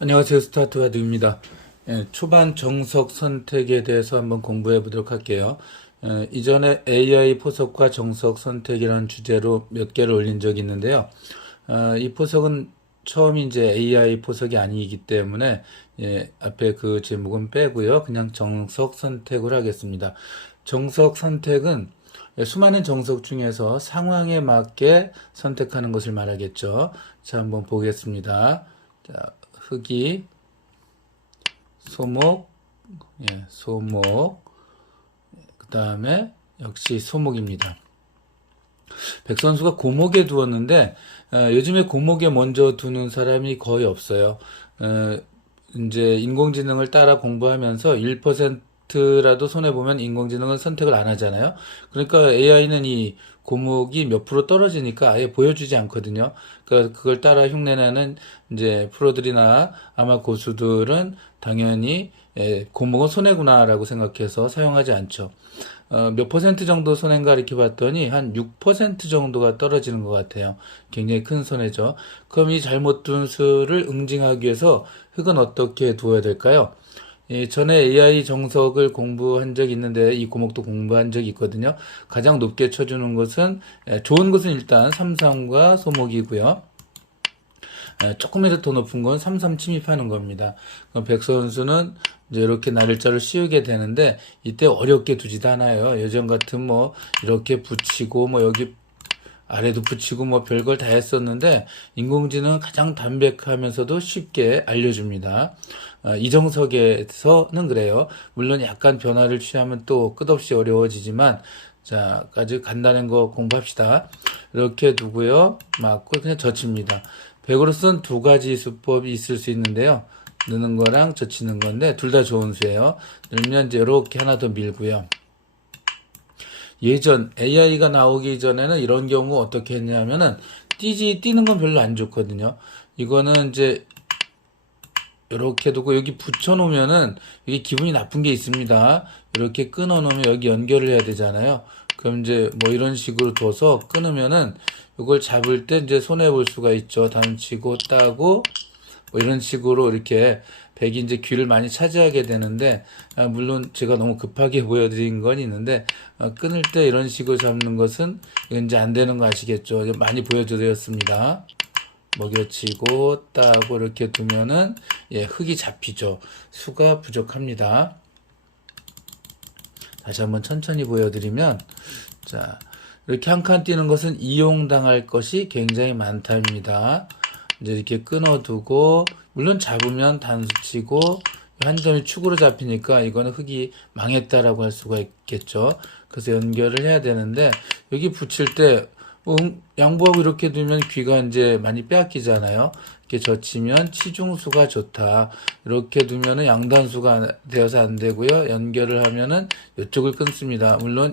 안녕하세요. 스타트 와드입니다. 초반 정석 선택에 대해서 한번 공부해 보도록 할게요. 이전에 AI 포석과 정석 선택이라는 주제로 몇 개를 올린 적이 있는데요. 이 포석은 처음이 이제 AI 포석이 아니기 때문에 앞에 그 제목은 빼고요. 그냥 정석 선택을 하겠습니다. 정석 선택은 수많은 정석 중에서 상황에 맞게 선택하는 것을 말하겠죠. 자, 한번 보겠습니다. 자, 흙이, 소목, 소목, 그 다음에 역시 소목입니다. 백선수가 고목에 두었는데 요즘에 고목에 먼저 두는 사람이 거의 없어요. 이제 인공지능을 따라 공부하면서 1%라도 손해보면 인공지능은 선택을 안 하잖아요. 그러니까 AI는 이 고목이 몇 프로 떨어지니까 아예 보여주지 않거든요. 그러니까 그걸 따라 흉내내는 이제 프로들이나 아마 고수들은 당연히 고목은 손해구나라고 생각해서 사용하지 않죠. 몇 퍼센트 정도 손해인가 이렇게 봤더니 한 6% 정도가 떨어지는 것 같아요. 굉장히 큰 손해죠. 그럼 이 잘못 둔 수를 응징하기 위해서 흙은 어떻게 두어야 될까요? 전에 AI 정석을 공부한 적이 있는데 이 과목도 공부한 적이 있거든요. 가장 높게 쳐주는 것은 좋은 것은 일단 삼삼과 소목이고요. 조금이라도 더 높은 건 삼삼 침입하는 겁니다. 그럼 백 선수는 이제 이렇게 날짜를 씌우게 되는데 이때 어렵게 두지도 않아요. 예전 같은 뭐 이렇게 붙이고 뭐 여기 아래도 붙이고 뭐 별걸 다 했었는데 인공지능은 가장 담백하면서도 쉽게 알려줍니다. 이정석에서는 그래요. 물론 약간 변화를 취하면 또 끝없이 어려워지지만 자, 아주 간단한 거 공부합시다. 이렇게 두고요. 맞고 그냥 젖힙니다. 백으로서는 두 가지 수법이 있을 수 있는데요. 넣는 거랑 젖히는 건데 둘 다 좋은 수예요. 넣으면 이제 이렇게 하나 더 밀고요. 예전 AI가 나오기 전에는 이런 경우 어떻게 했냐면은 뛰는 건 별로 안 좋거든요. 이거는 이제 이렇게 두고 여기 붙여 놓으면은 이게 기분이 나쁜 게 있습니다. 이렇게 끊어 놓으면 여기 연결을 해야 되잖아요. 그럼 이제 뭐 이런 식으로 둬서 끊으면은 이걸 잡을 때 이제 손해 볼 수가 있죠. 단치고 따고 뭐 이런 식으로 이렇게 백이 이제 귀를 많이 차지하게 되는데 물론 제가 너무 급하게 보여드린 건 있는데 끊을 때 이런 식으로 잡는 것은 이건 이제 안 되는 거 아시겠죠? 많이 보여드렸습니다. 먹여치고 따고 이렇게 두면은 흙이 잡히죠. 수가 부족합니다. 다시 한번 천천히 보여드리면 자 이렇게 한 칸 띄는 것은 이용당할 것이 굉장히 많답니다. 이제 이렇게 끊어두고 물론 잡으면 단수치고 한 점이 축으로 잡히니까 이거는 흙이 망했다라고 할 수가 있겠죠. 그래서 연결을 해야 되는데 여기 붙일 때 양보하고 이렇게 두면 귀가 이제 많이 빼앗기잖아요. 이렇게 젖히면 치중수가 좋다. 이렇게 두면은 양단수가 되어서 안 되고요. 연결을 하면은 이쪽을 끊습니다. 물론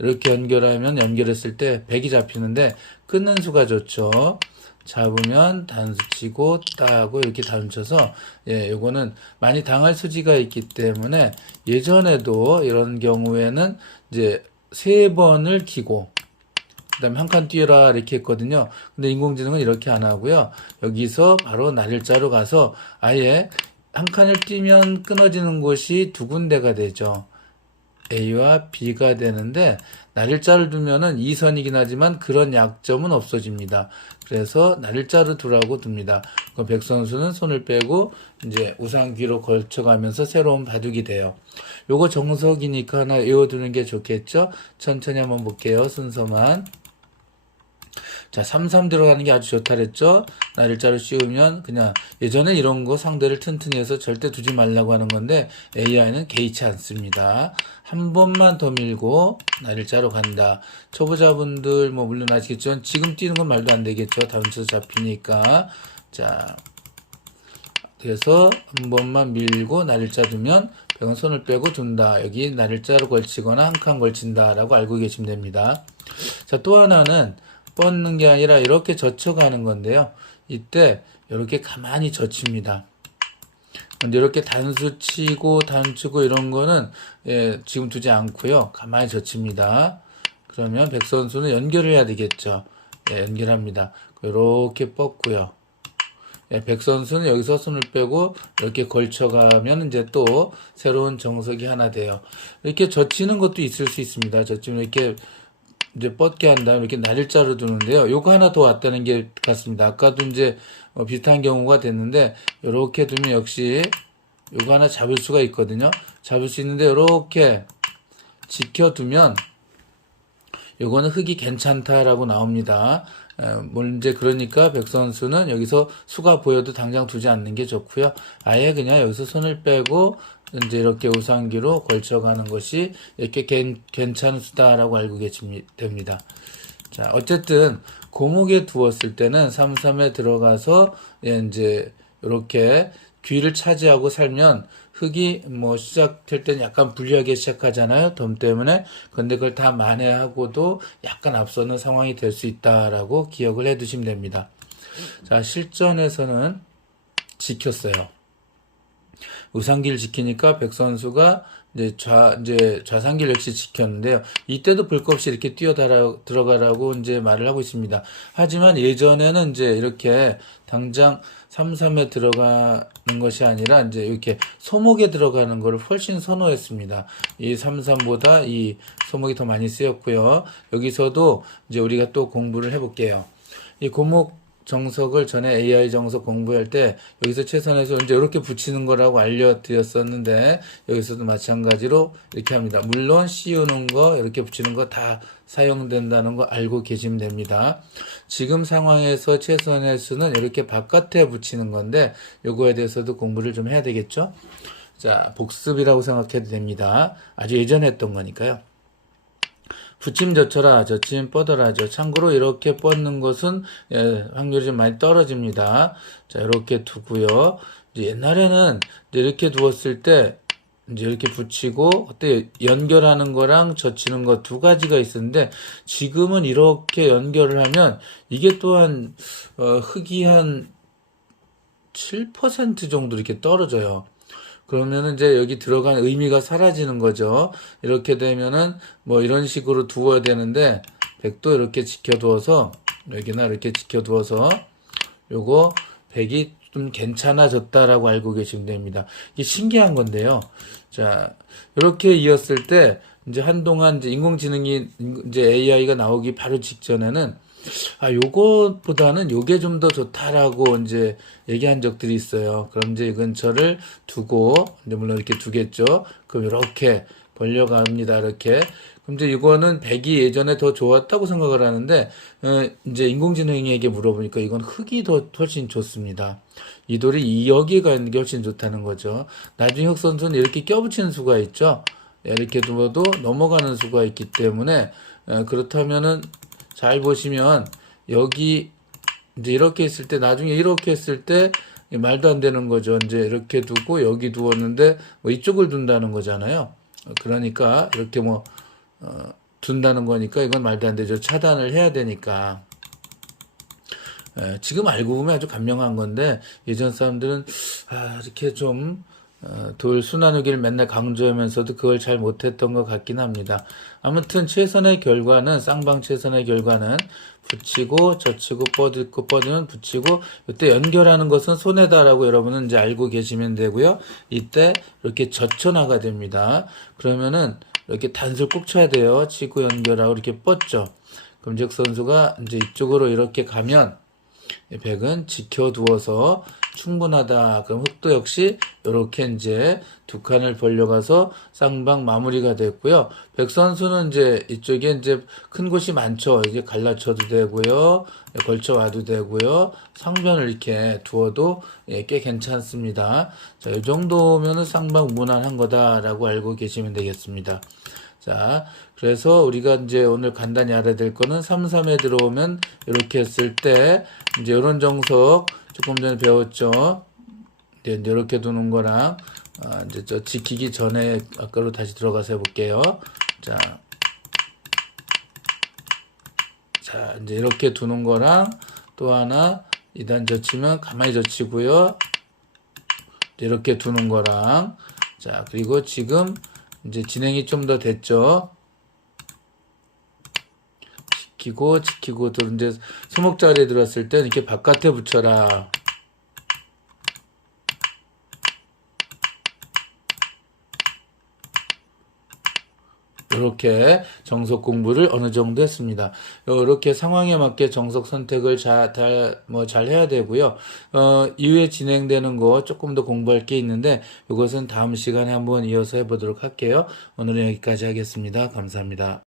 이렇게 연결하면 연결했을 때 백이 잡히는데 끊는 수가 좋죠. 잡으면 단수 치고 따고 이렇게 단쳐서 요거는 많이 당할 소지가 있기 때문에 예전에도 이런 경우에는 이제 세 번을 키고 그다음에 한 칸 뛰어라 이렇게 했거든요. 근데 인공지능은 이렇게 안 하고요. 여기서 바로 날일자로 가서 아예 한 칸을 뛰면 끊어지는 곳이 두 군데가 되죠. A와 B가 되는데 날일자를 두면은 2선이긴 하지만 그런 약점은 없어집니다. 그래서 날일자를 두라고 둡니다. 그럼 백 선수는 손을 빼고 이제 우상귀로 걸쳐가면서 새로운 바둑이 돼요. 요거 정석이니까 하나 외워두는 게 좋겠죠? 천천히 한번 볼게요. 순서만. 자, 3-3 들어가는 게 아주 좋다 그랬죠? 날일자로 씌우면 그냥 예전에 이런 거 상대를 튼튼히 해서 절대 두지 말라고 하는 건데 AI는 개의치 않습니다. 한 번만 더 밀고 날일자로 간다. 초보자분들 뭐 물론 아시겠지만 지금 뛰는 건 말도 안 되겠죠. 다음 주서 잡히니까. 자, 그래서 한 번만 밀고 날일자 두면 백은 손을 빼고 둔다. 여기 날일자로 걸치거나 한 칸 걸친다라고 알고 계시면 됩니다. 자, 또 하나는 뻗는 게 아니라 이렇게 젖혀가는 건데요. 이때 이렇게 가만히 젖힙니다. 근데 이렇게 단수 치고 단치고 이런 거는 지금 두지 않고요. 가만히 젖힙니다. 그러면 백 선수는 연결을 해야 되겠죠. 연결합니다. 이렇게 뻗고요. 백 선수는 여기서 손을 빼고 이렇게 걸쳐가면 이제 또 새로운 정석이 하나 돼요. 이렇게 젖히는 것도 있을 수 있습니다. 젖히면 이렇게 이제 뻗게 한 다음에 이렇게 날짜로 두는데요. 요거 하나 더 왔다는 게 같습니다. 아까도 이제 비슷한 경우가 됐는데 이렇게 두면 역시 요거 하나 잡을 수가 있거든요. 잡을 수 있는데 이렇게 지켜두면 요거는 흙이 괜찮다라고 나옵니다. 문제 그러니까 백 선수는 여기서 수가 보여도 당장 두지 않는 게 좋고요. 아예 그냥 여기서 손을 빼고 이제 이렇게 우상기로 걸쳐가는 것이 이렇게 괜찮은 수다라고 알고 계시면 됩니다. 자, 어쨌든 고목에 두었을 때는 삼삼에 들어가서 이제 이렇게 귀를 차지하고 살면 흙이 뭐 시작될 때는 약간 불리하게 시작하잖아요. 덤 때문에. 근데 그걸 다 만회하고도 약간 앞서는 상황이 될 수 있다라고 기억을 해 두시면 됩니다. 자, 실전에서는 지켰어요. 우상기를 지키니까 백 선수가 이제 좌상기를 역시 지켰는데요. 이때도 볼 것 없이 이렇게 들어가라고 이제 말을 하고 있습니다. 하지만 예전에는 이제 이렇게 당장 3-3에 들어가는 것이 아니라 이제 이렇게 소목에 들어가는 것을 훨씬 선호했습니다. 이 3-3보다 이 소목이 더 많이 쓰였고요. 여기서도 이제 우리가 또 공부를 해볼게요. 이 고목 정석을 전에 AI 정석 공부할 때 여기서 최선에서 이제 이렇게 붙이는 거라고 알려드렸었는데 여기서도 마찬가지로 이렇게 합니다. 물론 씌우는 거 이렇게 붙이는 거 다 사용된다는 거 알고 계시면 됩니다. 지금 상황에서 최선의 수는 이렇게 바깥에 붙이는 건데 요거에 대해서도 공부를 좀 해야 되겠죠. 자, 복습이라고 생각해도 됩니다. 아주 예전에 했던 거니까요. 붙임 젖혀라, 젖힘 뻗어라죠. 참고로 이렇게 뻗는 것은 확률이 좀 많이 떨어집니다. 자, 이렇게 두고요. 이제 옛날에는 이제 이렇게 두었을 때 이제 이렇게 붙이고 그때 연결하는 거랑 젖히는 거 두 가지가 있었는데 지금은 이렇게 연결을 하면 이게 또한 흙이 한 7% 정도 이렇게 떨어져요. 그러면은 이제 여기 들어간 의미가 사라지는 거죠. 이렇게 되면은 뭐 이런 식으로 두어야 되는데 백도 이렇게 지켜두어서 여기나 이렇게 지켜두어서 요거 백이 좀 괜찮아졌다라고 알고 계시면 됩니다. 이게 신기한 건데요. 자, 이렇게 이었을 때 이제 한동안 이제 인공지능이 이제 AI가 나오기 바로 직전에는 요것보다는 요게 좀 더 좋다라고 이제 얘기한 적들이 있어요. 그럼 이제 이 근처를 두고, 이제 물론 이렇게 두겠죠. 그럼 이렇게 벌려갑니다. 이렇게. 그럼 이제 이거는 백이 예전에 더 좋았다고 생각을 하는데, 이제 인공지능에게 물어보니까 이건 흙이 더 훨씬 좋습니다. 이 돌이 여기가 있는 게 훨씬 좋다는 거죠. 나중에 흙 선수는 이렇게 껴붙이는 수가 있죠. 이렇게 두어도 넘어가는 수가 있기 때문에, 그렇다면은 잘 보시면 여기 이제 이렇게 했을 때 나중에 이렇게 했을 때 말도 안 되는 거죠. 이제 이렇게 두고 여기 두었는데 뭐 이쪽을 둔다는 거잖아요. 그러니까 이렇게 뭐 둔다는 거니까 이건 말도 안 되죠. 차단을 해야 되니까. 지금 알고 보면 아주 간명한 건데 예전 사람들은 이렇게 좀 돌 순환후기를 맨날 강조하면서도 그걸 잘 못했던 것 같긴 합니다. 아무튼 최선의 결과는 쌍방 최선의 결과는 붙이고 젖히고 뻗고 뻗으면 붙이고 이때 연결하는 것은 손해다라고 여러분은 이제 알고 계시면 되고요. 이때 이렇게 젖혀나가 됩니다. 그러면은 이렇게 단술 꼭 쳐야 돼요. 치고 연결하고 이렇게 뻗죠. 그럼 즉 선수가 이제 이쪽으로 이렇게 가면 백은 지켜두어서 충분하다. 그럼 흙도 역시 이렇게 이제 두 칸을 벌려가서 쌍방 마무리가 됐고요. 백 선수는 이제 이쪽에 이제 큰 곳이 많죠. 이게 갈라쳐도 되고요. 걸쳐와도 되고요. 상변을 이렇게 두어도 꽤 괜찮습니다. 자, 이 정도면은 쌍방 무난한 거다라고 알고 계시면 되겠습니다. 자, 그래서 우리가 이제 오늘 간단히 알아야 될 거는 3-3에 들어오면 이렇게 했을 때 이제 이런 정석 조금 전에 배웠죠. 이제 이렇게 두는 거랑 이제 저 지키기 전에 아까로 다시 들어가서 해볼게요. 자, 이제 이렇게 두는 거랑 또 하나 2단 젖히면 가만히 젖히고요. 이렇게 두는 거랑 자, 그리고 지금 이제 진행이 좀 더 됐죠. 지키고 또 이제 소목자리에 들어왔을 때 이렇게 바깥에 붙여라. 이렇게 정석 공부를 어느 정도 했습니다. 이렇게 상황에 맞게 정석 선택을 잘 해야 되고요. 이후에 진행되는 거 조금 더 공부할 게 있는데 이것은 다음 시간에 한번 이어서 해보도록 할게요. 오늘은 여기까지 하겠습니다. 감사합니다.